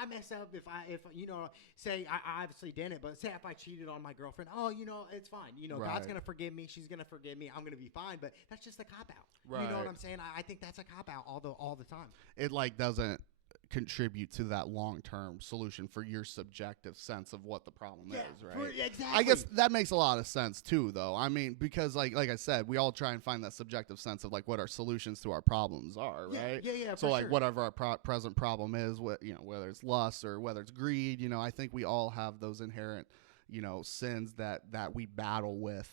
I mess up, if say I obviously didn't, but say if I cheated on my girlfriend, it's fine. God's gonna forgive me. She's gonna forgive me. I'm gonna be fine. But that's just a cop out. Right. You know what I'm saying? I think that's a cop out all the time. It like doesn't contribute to that long-term solution for your subjective sense of what the problem is, right? Exactly. I guess that makes a lot of sense too, though. I mean, because like I said, we all try and find that subjective sense of like what our solutions to our problems are, right? Yeah. So like sure. whatever our present problem is, whether it's lust or whether it's greed, I think we all have those inherent, sins that we battle with.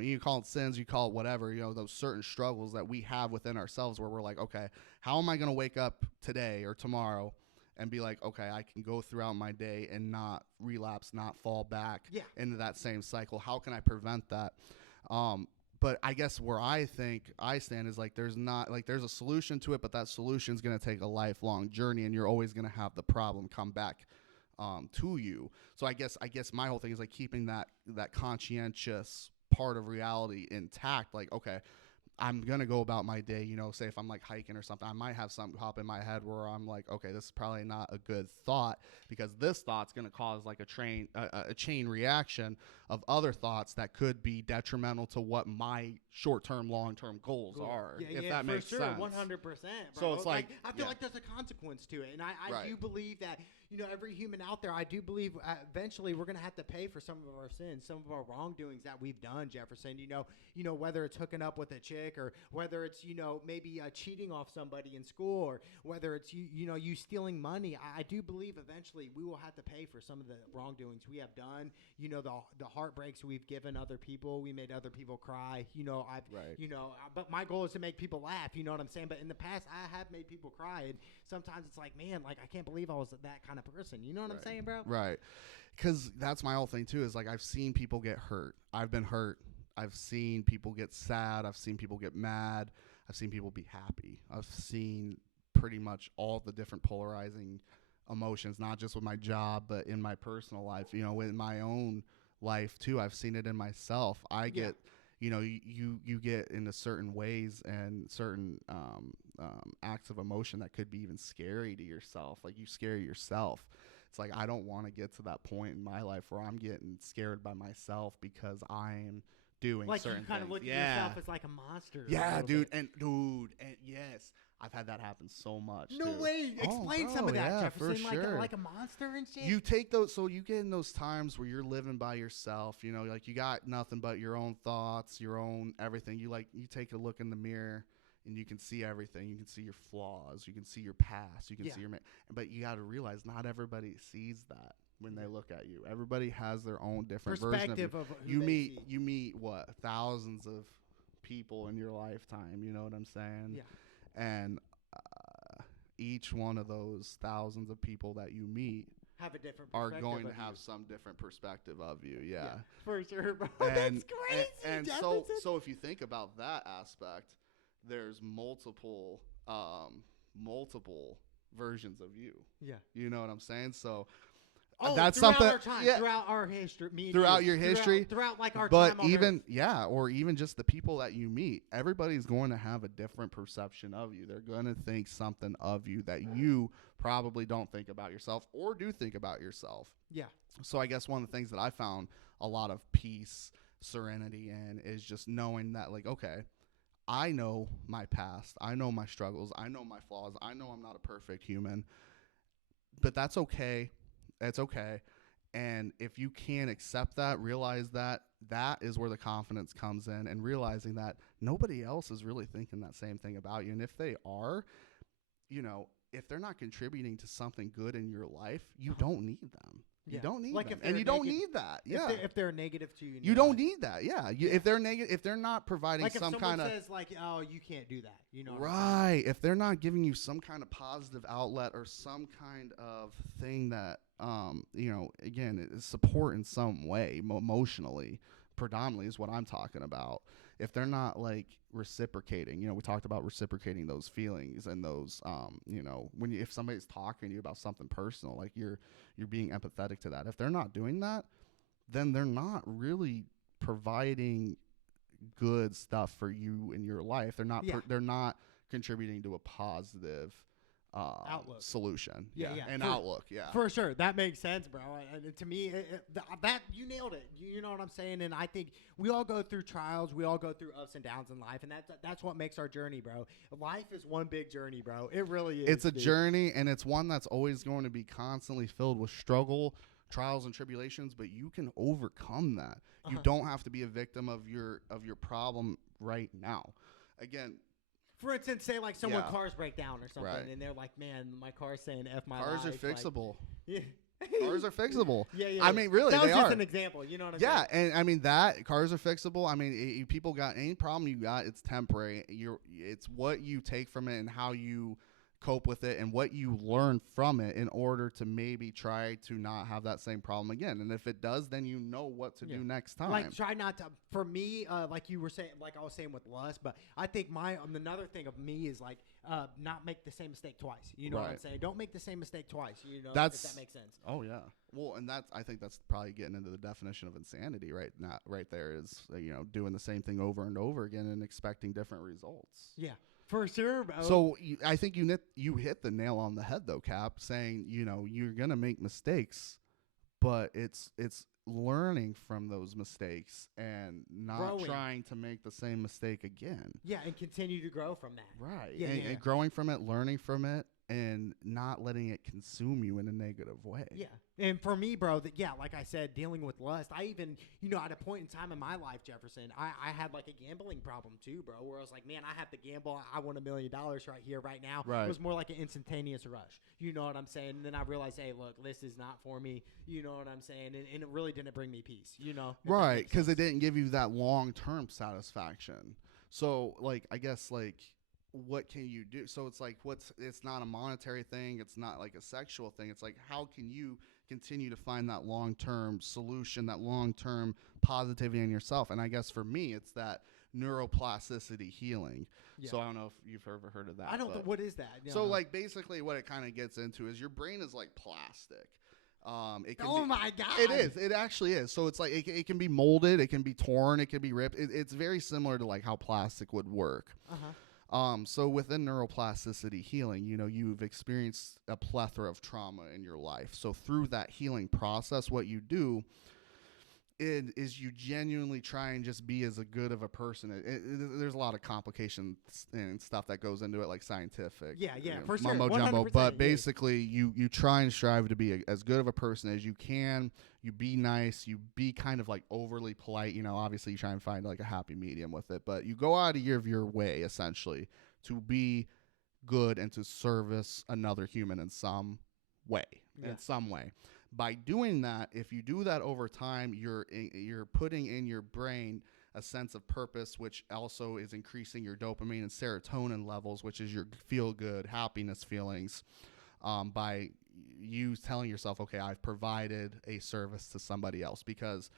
You call it sins, you call it whatever, those certain struggles that we have within ourselves where we're like, okay, how am I going to wake up today or tomorrow and be like, okay, I can go throughout my day and not relapse, not fall back into that same cycle? How can I prevent that? But I guess where I think I stand is like there's a solution to it, but that solution is going to take a lifelong journey, and you're always going to have the problem come back to you. So I guess my whole thing is like keeping that conscientious part of reality intact. Like, okay, I'm gonna go about my day, say if I'm like hiking or something, I might have something pop in my head where I'm like, okay, this is probably not a good thought, because this thought's gonna cause like a chain reaction of other thoughts that could be detrimental to what my short-term, long-term goals are. If that makes sense. 100%. So it's like I feel like there's a consequence to it, and I do believe that every human out there, I do believe eventually we're gonna have to pay for some of our sins, some of our wrongdoings that we've done, Jefferson. Whether it's hooking up with a chick, or whether it's maybe cheating off somebody in school, or whether it's you stealing money. I do believe eventually we will have to pay for some of the wrongdoings we have done. The heartbreaks we've given other people. We made other people cry. But my goal is to make people laugh. You know what I'm saying? But in the past, I have made people cry, and sometimes it's like, man, like I can't believe I was that kind of person. You know what I'm saying, bro? Right. Because that's my whole thing too, is like I've seen people get hurt. I've been hurt. I've seen people get sad. I've seen people get mad. I've seen people be happy. I've seen pretty much all the different polarizing emotions, not just with my job, but in my personal life, in my own life too. I've seen it in myself. I get, you get into certain ways and certain acts of emotion that could be even scary to yourself. Like you scare yourself. It's like, I don't want to get to that point in my life where I'm getting scared by myself because I'm doing like certain you kind things. of look at yourself as like a monster. Yeah, dude. And yes, I've had that happen so much. No way. Explain some of that, Jefferson. For sure. Like a monster and shit. You take those, so you get in those times where you're living by yourself, like you got nothing but your own thoughts, your own everything. You take a look in the mirror and you can see everything. You can see your flaws. You can see your past. You can see but you got to realize not everybody sees that when they look at you. Everybody has their own different perspective version of you meet. You meet what, thousands of people in your lifetime. You know what I'm saying? Yeah. And each one of those thousands of people that you meet have a different are going to have some different perspective of you. Yeah. For sure, bro. And, that's crazy. And so if you think about that aspect, there's multiple versions of you. Yeah. You know what I'm saying? So that's something throughout our history, throughout your history, throughout like our but time on even Earth. or even just the people that you meet, everybody's going to have a different perception of you. They're going to think something of you that you probably don't think about yourself or do think about yourself. Yeah. So I guess one of the things that I found a lot of peace, serenity in is just knowing that, like, okay, I know my past, I know my struggles, I know my flaws, I know I'm not a perfect human, but that's okay. It's okay. And if you can't accept that, realize that is where the confidence comes in, and realizing that nobody else is really thinking that same thing about you. And if they are, if they're not contributing to something good in your life, you don't need them. You don't need them. And you don't need that. Yeah. If they're negative to you. You don't need that. Yeah. If they're negative, if they're not providing like some kind of. says like, oh, you can't do that. Right. If they're not giving you some kind of positive outlet or some kind of thing that, again, is support in some way, emotionally, predominantly is what I'm talking about. If they're not like reciprocating, we talked about reciprocating those feelings and those, if somebody's talking to you about something personal, like you're being empathetic to that. If they're not doing that, then they're not really providing good stuff for you in your life. They're not, they're not contributing to a positive solution. Yeah. And outlook. Yeah. For sure. That makes sense, bro. And to me, that you nailed it. You know what I'm saying? And I think we all go through trials. We all go through ups and downs in life. And that's what makes our journey, bro. Life is one big journey, bro. It really is. It's a journey, and it's one that's always going to be constantly filled with struggle, trials, and tribulations, but you can overcome that. You don't have to be a victim of your problem right now. Again, for instance, say like someone cars break down or something, and they're like, "Man, my car's saying F my cars life." are fixable. Like, cars are fixable. Yeah. I mean, really, that was they just are. an example. You know what I'm saying? Yeah, and I mean that cars are fixable. I mean, people got any problem you got, it's temporary. It's what you take from it and how you cope with it and what you learn from it in order to maybe try to not have that same problem again. And if it does, then you know what to do next time. Like try not to, for me, like you were saying, like I was saying with lust, but I think another thing of me is like not make the same mistake twice. You know what I'm saying? Don't make the same mistake twice. You know, if that makes sense. Oh yeah. Well, and I think that's probably getting into the definition of insanity right there is, doing the same thing over and over again and expecting different results. Yeah. For sure, bro. So I think you hit the nail on the head, though, Cap, saying, you're going to make mistakes, but it's learning from those mistakes and not trying to make the same mistake again. Yeah, and continue to grow from that. Right. Yeah, and growing from it, learning from it, and not letting it consume you in a negative way. Yeah. And for me, bro, like I said, dealing with lust, I even, at a point in time in my life, Jefferson, I had like a gambling problem too, bro, where I was like, man, I have to gamble. I want $1 million right here, right now. Right. It was more like an instantaneous rush. You know what I'm saying? And then I realized, hey, look, this is not for me. You know what I'm saying? And it really didn't bring me peace, Right, because it didn't give you that long-term satisfaction. So, like, I guess, like, what can you do? So it's like, it's not a monetary thing. It's not like a sexual thing. It's like, how can you continue to find that long-term solution, that long-term positivity in yourself? And I guess for me, it's that neuroplasticity healing. Yeah. So I don't know if you've ever heard of that. I don't know. What is that? So like basically what it kind of gets into is your brain is like plastic. My God. It is. It actually is. So it's like it can be molded. It can be torn. It can be ripped. It's very similar to like how plastic would work. So within neuroplasticity healing, you've experienced a plethora of trauma in your life. So through that healing process, what you do is you genuinely try and just be as good of a person. There's a lot of complications and stuff that goes into it, like scientific. Yeah, for sure. Mumbo jumbo. But basically, you try and strive to be as good of a person as you can. You be nice. You be kind of like overly polite. Obviously you try and find like a happy medium with it, but you go out of your way essentially to be good and to service another human in some way. By doing that, if you do that over time, you're putting in your brain a sense of purpose, which also is increasing your dopamine and serotonin levels, which is your feel-good happiness feelings, by you telling yourself, okay, I've provided a service to somebody else. Because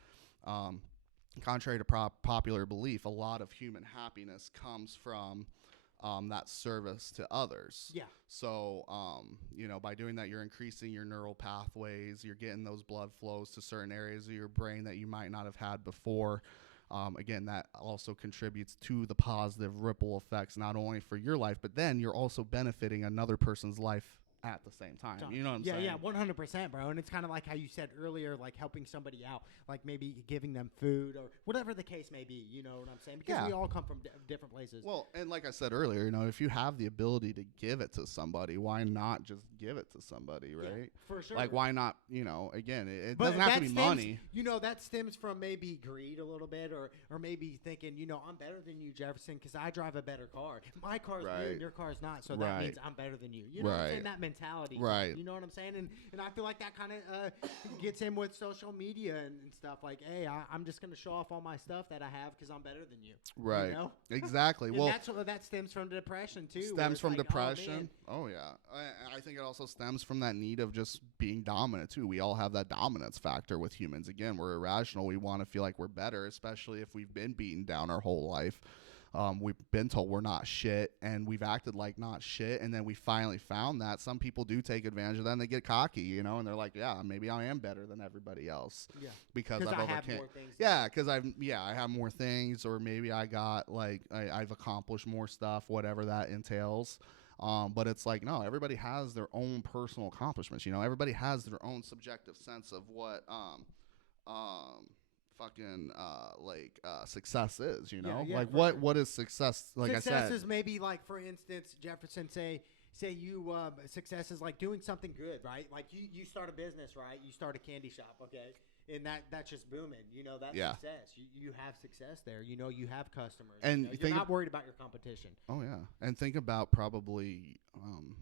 contrary to popular belief, a lot of human happiness comes from that service to others. Yeah. So, by doing that, you're increasing your neural pathways. You're getting those blood flows to certain areas of your brain that you might not have had before. Again, that also contributes to the positive ripple effects, not only for your life, but then you're also benefiting another person's life at the same time. You know what I'm saying? Yeah, 100%, bro. And it's kind of like how you said earlier, like helping somebody out, like maybe giving them food or whatever the case may be. You know what I'm saying? Because we all come from different places. Well, and like I said earlier, if you have the ability to give it to somebody, why not just give it to somebody, right? Yeah, for sure. Like, why not, again, it doesn't have to be money. That stems from maybe greed a little bit or maybe thinking, I'm better than you, Jefferson, because I drive a better car. My car's new and your car's not, so that means I'm better than you. You know what I'm saying? That mentality. Right. You know what I'm saying? And I feel like that kind of gets in with social media and stuff like, hey, I'm just going to show off all my stuff that I have because I'm better than you. Right. Exactly. Well, that stems from depression too. Stems from depression. Oh yeah. I think it also stems from that need of just being dominant too. We all have that dominance factor with humans. Again, we're irrational. We want to feel like we're better, especially if we've been beaten down our whole life. We've been told we're not shit, and we've acted like not shit, and then we finally found that. Some people do take advantage of that, and they get cocky, and they're like, yeah, maybe I am better than everybody else. Yeah. Because I have more things. Yeah, because I have more things, or maybe I got, I've accomplished more stuff, whatever that entails. But it's like, no, everybody has their own personal accomplishments. You know, everybody has their own subjective sense of what success is. You know, yeah, like sure. what is success? Like success I said, is maybe like, for instance, Jefferson, say you success is like doing something good, right? Like you start a business, right? You start a candy shop, okay? And that's just booming. You know, that's success. You have success there. You know, you have customers. And you know, you're not worried about your competition. Oh yeah, and think about probably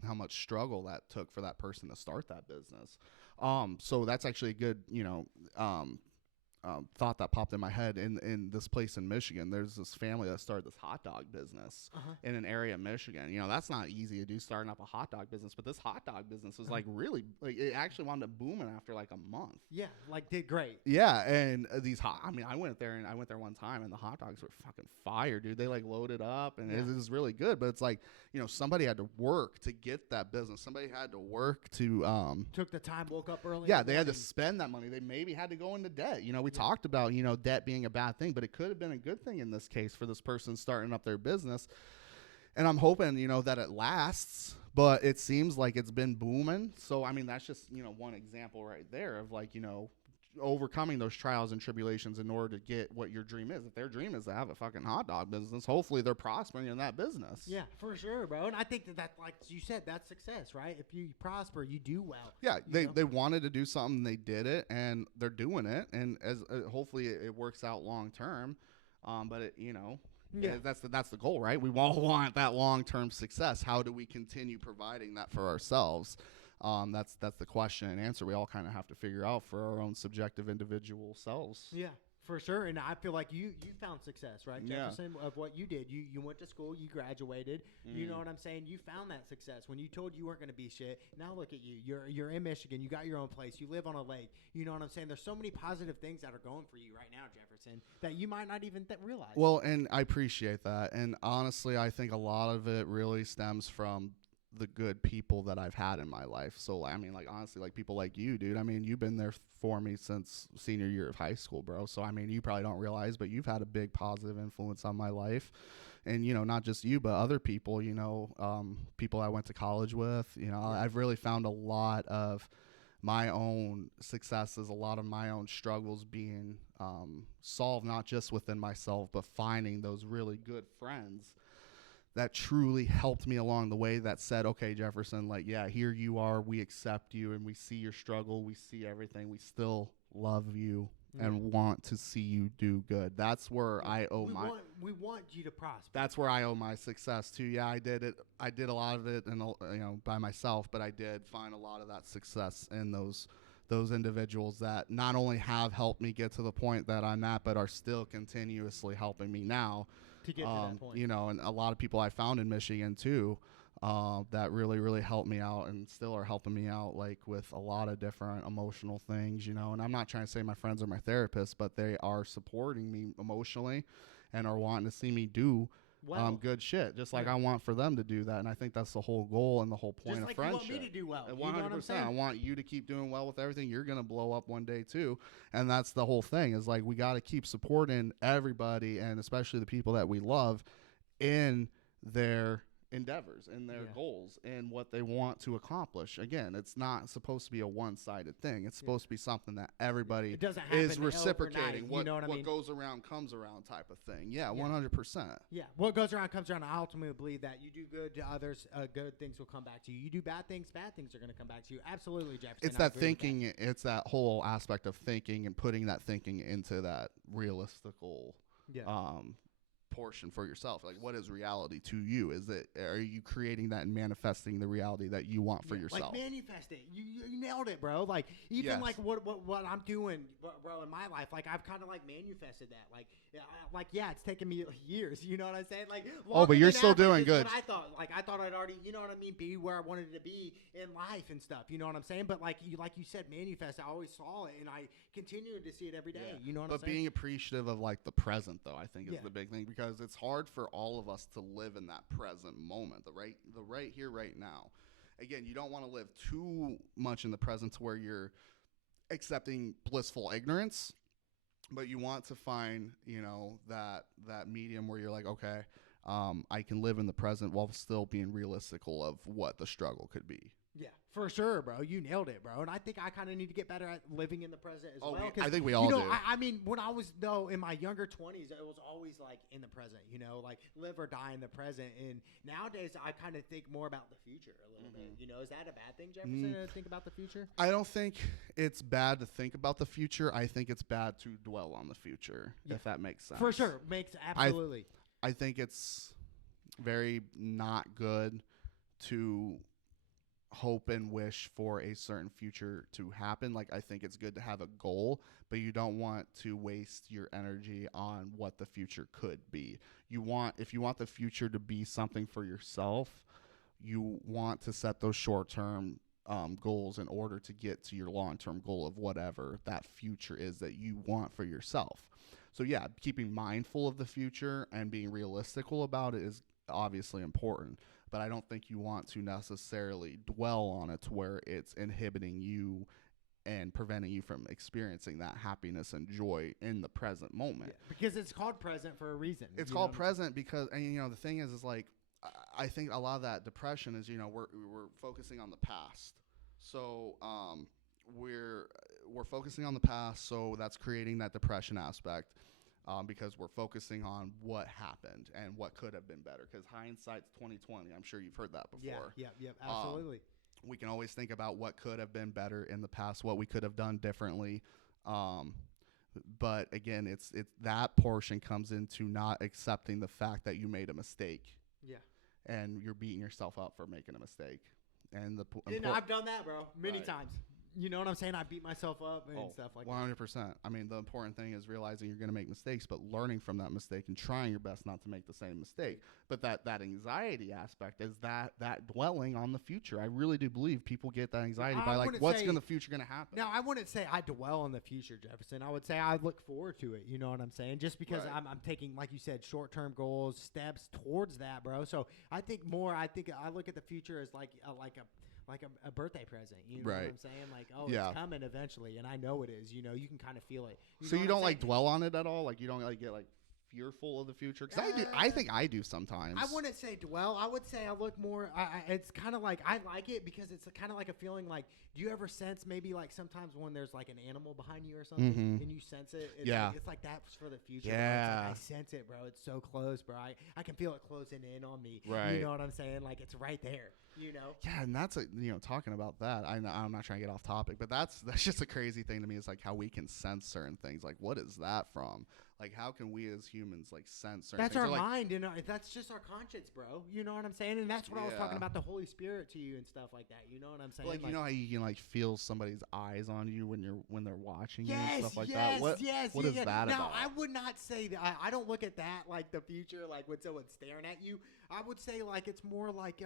how much struggle that took for that person to start that business. So that's actually a good, thought that popped in my head. In this place in Michigan, there's this family that started this hot dog business in an area of Michigan. You know, that's not easy to do, starting up a hot dog business, but this hot dog business was like really, like, it actually wound up booming after like a month. Yeah, like did great. Yeah, and I went there one time, and the hot dogs were fucking fire, dude. They like loaded up, and it was really good. But it's like, you know, somebody had to work to get that business. Somebody had to work to took the time, woke up early. Yeah, they had to spend that money. They maybe had to go into debt. You know, we talked about, you know, debt being a bad thing, but it could have been a good thing in this case for this person starting up their business. And I'm hoping, you know, that it lasts, but it seems like it's been booming. So, I mean, that's just, you know, one example right there of, like, you know, overcoming those trials and tribulations in order to get what your dream is. If their dream is to have a fucking hot dog business, hopefully they're prospering in that business. Yeah, for sure, bro. And I think that, like you said, that's success, right? If you prosper, you do well. Yeah, they wanted to do something, they did it, and they're doing it, and as hopefully it works out long term. But it, you know, that's the goal, right? We all want that long term success. How do we continue providing that for ourselves? That's the question and answer we all kind of have to figure out for our own subjective individual selves. Yeah, for sure. And I feel like you found success, right, Jefferson, of what you did. You went to school, you graduated. You know what I'm saying? You found that success when you told you weren't going to be shit. Now look at you. You're in Michigan. You got your own place. You live on a lake. You know what I'm saying? There's so many positive things that are going for you right now, Jefferson, that you might not even realize. Well, and I appreciate that. And honestly, I think a lot of it really stems from the good people that I've had in my life. So, I mean, like, honestly, like people like you, dude. I mean, you've been there for me since senior year of high school, bro. So, I mean, you probably don't realize, but you've had a big positive influence on my life. And, you know, not just you, but other people, you know, people I went to college with. You know, I've really found a lot of my own successes, a lot of my own struggles being solved, not just within myself, but finding those really good friends that truly helped me along the way, that said, okay, Jefferson, like, yeah, here you are. We accept you, and we see your struggle. We see everything. We still love you and want to see you do good. That's where I owe we want you to prosper. That's where I owe my success to. Yeah, I did it. I did a lot of it, and you know, by myself, but I did find a lot of that success in those individuals that not only have helped me get to the point that I'm at, but are still continuously helping me now. To get to that point. You know, and a lot of people I found in Michigan too, that really, really helped me out and still are helping me out, like, with a lot of different emotional things, you know. And I'm not trying to say my friends are my therapists, but they are supporting me emotionally and are wanting to see me do good shit, just like I want for them to do that. And I think that's the whole goal and the whole point of friendship. You want me to do well. 100%. You know what I'm saying? I want you to keep doing well with everything. You're going to blow up one day too. And that's the whole thing, is like, we got to keep supporting everybody, and especially the people that we love, in their endeavors and their goals and what they want to accomplish. Again, it's not supposed to be a one-sided thing. It's supposed to be something that everybody is reciprocating. What goes around comes around type of thing. Yeah, 100%. Yeah, what goes around comes around. I ultimately believe that you do good to others, good things will come back to you. You do bad things are going to come back to you. Absolutely, Jefferson. It's that thinking. It's that whole aspect of thinking and putting that thinking into that realistical portion for yourself. Like, what is reality to you? Are you creating that and manifesting the reality that you want for yourself? Like, manifest it. You nailed it, bro. Like, even like what I'm doing, bro, in my life, like, I've kind of like manifested that. Like, it's taken me years. You know what I'm saying? Like, but you're still doing good. I thought I'd already, you know what I mean, be where I wanted to be in life and stuff. You know what I'm saying? But like you said, manifest. I always saw it, and I continue to see it every day. Yeah. You know what I'm saying? But being appreciative of, like, the present, though, I think is the big thing, because it's hard for all of us to live in that present moment, the right here, right now. Again, you don't want to live too much in the present to where you're accepting blissful ignorance, but you want to find, you know, that medium where you're like, okay, I can live in the present while still being realistical of what the struggle could be. Yeah, for sure, bro. You nailed it, bro. And I think I kind of need to get better at living in the present as well. I think we all do. I mean, when I was, in my younger 20s, it was always like in the present, like live or die in the present. And nowadays, I kind of think more about the future a little bit. Is that a bad thing, Jefferson, to think about the future? I don't think it's bad to think about the future. I think it's bad to dwell on the future, if that makes sense. For sure. Makes absolutely. I think it's very not good to hope and wish for a certain future to happen. Like, I think it's good to have a goal, but you don't want to waste your energy on what the future could be. If you want the future to be something for yourself, you want to set those short-term goals in order to get to your long-term goal of whatever that future is that you want for yourself. So yeah, keeping mindful of the future and being realistical about it is obviously important, but I don't think you want to necessarily dwell on it to where it's inhibiting you and preventing you from experiencing that happiness and joy in the present moment. Yeah, because it's called present for a reason. It's called present because, and the thing is like, I think a lot of that depression is, we're focusing on the past. So we're focusing on the past, so that's creating that depression aspect. Because we're focusing on what happened and what could have been better. Because hindsight's 2020. I'm sure you've heard that before. Yeah, absolutely. We can always think about what could have been better in the past, what we could have done differently. But again, it's that portion comes into not accepting the fact that you made a mistake. Yeah. And you're beating yourself up for making a mistake. And I've done that, bro, many times. You know what I'm saying? I beat myself up and stuff like 100%. That. 100%. I mean, the important thing is realizing you're going to make mistakes, but learning from that mistake and trying your best not to make the same mistake. But that anxiety aspect is that dwelling on the future. I really do believe people get that anxiety by like, what's the future going to happen? No, I wouldn't say I dwell on the future, Jefferson. I would say I look forward to it. You know what I'm saying? Just because I'm taking, like you said, short-term goals, steps towards that, bro. So I look at the future as like a birthday present, you know what I'm saying? Like, it's coming eventually, and I know it is. You can kind of feel it. So you don't like dwell on it at all? Like you don't like get like fearful of the future? Because I think I do sometimes. I wouldn't say dwell. I would say I look more. It's kind of like I like it because it's kind of like a feeling like. Do you ever sense maybe like sometimes when there's like an animal behind you or something and you sense it? It's like that's for the future. Yeah. Like, I sense it, bro. It's so close, bro. I can feel it closing in on me. Right. You know what I'm saying? Like it's right there. Yeah, and that's talking about that. I'm not trying to get off topic, but that's just a crazy thing to me. Is like how we can sense certain things. Like what is that from? Like how can we as humans like sense certain things? That's our mind, that's just our conscience, bro. You know what I'm saying? And that's what I was talking about, the Holy Spirit to you and stuff like that. You know what I'm saying? Like you know how you can like feel somebody's eyes on you when they're watching you and stuff like that. What is that about? Now I would not say that. I don't look at that like the future, like when someone's staring at you. I would say like it's more like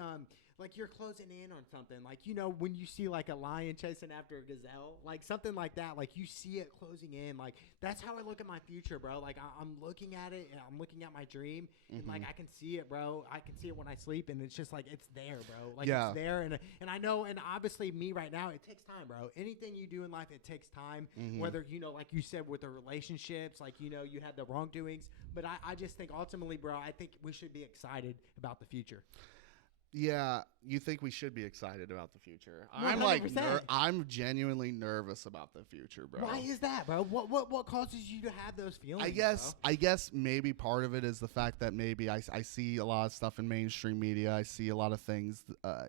you're closing in on something. Like, when you see like a lion chasing after a gazelle, like something like that, like you see it closing in. Like that's how I look at my future, bro. Like I'm looking at it and I'm looking at my dream and like I can see it, bro. I can see it when I sleep and it's just like it's there, bro. Like it's there and I know, and obviously me right now, it takes time, bro. Anything you do in life, it takes time. Whether, like you said with the relationships, like, you had the wrongdoings. But I just think ultimately, bro, I think we should be excited about the future. Yeah, you think we should be excited about the future? 100%. I'm like, I'm genuinely nervous about the future, bro. Why is that, bro? What causes you to have those feelings? I guess maybe part of it is the fact that maybe I see a lot of stuff in mainstream media. I see a lot of things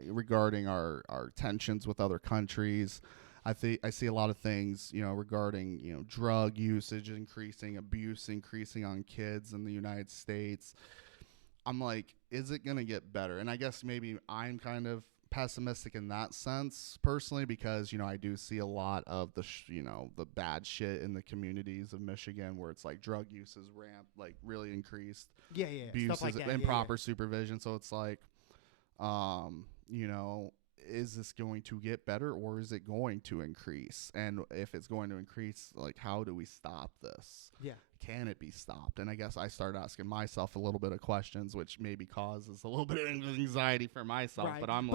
regarding our tensions with other countries. I see a lot of things, regarding, drug usage increasing, abuse increasing on kids in the United States. I'm like, is it going to get better? And I guess maybe I'm kind of pessimistic in that sense personally because, I do see a lot of the bad shit in the communities of Michigan where it's like drug use is like really increased. Yeah. Abuse stuff like that. improper supervision. So it's like, is this going to get better or is it going to increase? And if it's going to increase, like, how do we stop this? Yeah. Can it be stopped? And I guess I started asking myself a little bit of questions, which maybe causes a little bit of anxiety for myself. Right. But don't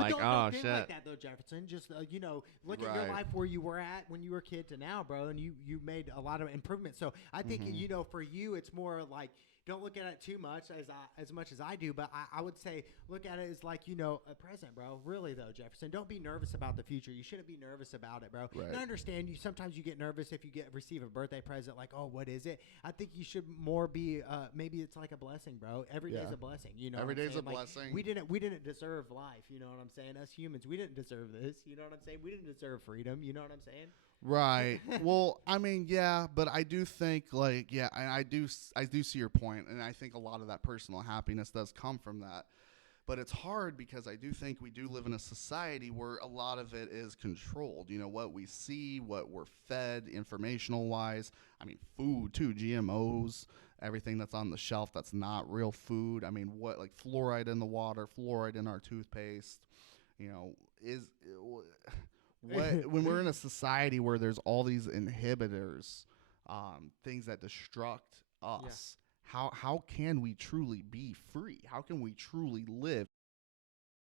shit. Like that though, Jefferson. Just look at your life where you were at when you were a kid to now, bro, and you made a lot of improvements. So I think for you, it's more like don't look at it too much as much as I do, but I would say look at it as like, you know, a present, bro. Really though, Jefferson, don't be nervous about the future. You shouldn't be nervous about it, bro. Right. And I understand you. Sometimes you get nervous if you receive a birthday present, like, oh, what is it? I think you should more be, maybe it's like a blessing, bro. Every day's a blessing. You know, every day's a like, blessing. We didn't deserve life. You know what I'm saying? Us humans, we didn't deserve this. You know what I'm saying? We didn't deserve freedom. You know what I'm saying? Right. Well, I mean, yeah, but I do think like, yeah, I do see your point, and I think a lot of that personal happiness does come from that. But it's hard because I do think we do live in a society where a lot of it is controlled. You know, what we see, what we're fed informational wise. I mean, food too, GMOs, everything that's on the shelf that's not real food. I mean, what, like fluoride in the water, fluoride in our toothpaste, you know, when we're in a society where there's all these inhibitors, things that destruct us, how can we truly be free? How can we truly live?